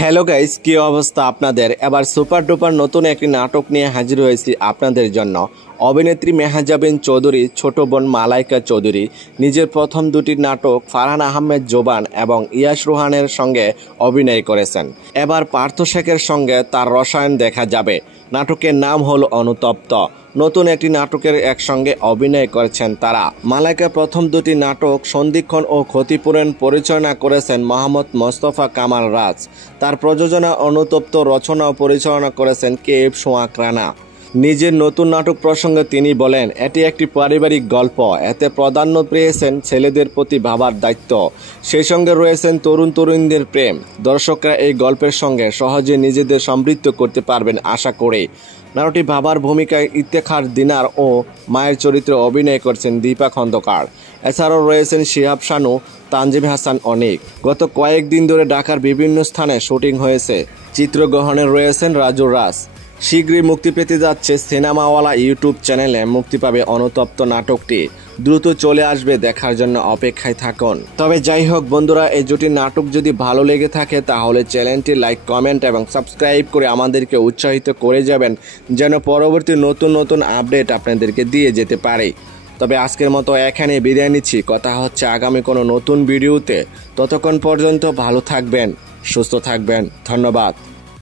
Hello guys, কি অবস্থা আপনাদের? এবার সুপার ডুপার নতুন একটি নাটক নিয়ে হাজির হয়েছি আপনাদের জন্য। অভিনেত্রী মেহজাবিন চৌধুরী ছোট বোন মালাইকা চৌধুরী নিজের প্রথম দুটি নাটক ফারহান আহমেদ জোবান এবং ইয়াশ রোহানের সঙ্গে অভিনয় করেছেন। এবার পার্থ শেখের সঙ্গে তার রসায়ন দেখা যাবে। নাটকের নাম হল অনুতপ্ত। নতুন একটি নাটকের একসঙ্গে অভিনয় করেছেন তারা। মালাইকা প্রথম দুটি নাটক সন্ধিক্ষণ ও ক্ষতিপূরণ পরিচালনা করেছেন মোহাম্মদ মোস্তফা কামাল রাজ। তার প্রযোজনা অনুতপ্ত রচনা ও পরিচালনা করেছেন কে.এফ. সোহাগ রানা। নিজের নতুন নাটক প্রসঙ্গে তিনি বলেন, এটি একটি পারিবারিক গল্প। এতে প্রাধান্য পেয়েছেন ছেলেদের প্রতি ভাবার দায়িত্ব, সেই সঙ্গে রয়েছেন তরুণ তরুণীদের প্রেম। দর্শকরা এই গল্পের সঙ্গে সহজে নিজেদের সমৃদ্ধ করতে পারবেন আশা করে। নাটকটি বাবার ভূমিকায় ইফতেখার দিনার ও মায়ের চরিত্রে অভিনয় করছেন দীপা খন্দকার। এছাড়াও রয়েছেন শিহাব শানু, তানজিম হাসান অনিক। গত কয়েকদিন ধরে ঢাকার বিভিন্ন স্থানে শুটিং হয়েছে। চিত্রগ্রহণে রয়েছেন রাজু রাজ। শীঘ্রই মুক্তি পেতে যাচ্ছে সিনেমাওয়ালা ইউটিউব চ্যানেলে মুক্তি পাবে অনুতপ্ত নাটকটি। দ্রুত চলে আসবে, দেখার জন্য অপেক্ষায় থাকুন। তবে যাই হোক বন্ধুরা, এই জুটি নাটক যদি ভালো লেগে থাকে তাহলে চ্যানেলটি লাইক, কমেন্ট এবং সাবস্ক্রাইব করে আমাদেরকে উৎসাহিত করে যাবেন, যেন পরবর্তী নতুন নতুন আপডেট আপনাদেরকে দিয়ে যেতে পারে। তবে আজকের মতো এখানে বিদায় নিচ্ছি। কথা হচ্ছে আগামী কোনো নতুন ভিডিওতে। ততক্ষণ পর্যন্ত ভালো থাকবেন, সুস্থ থাকবেন। ধন্যবাদ।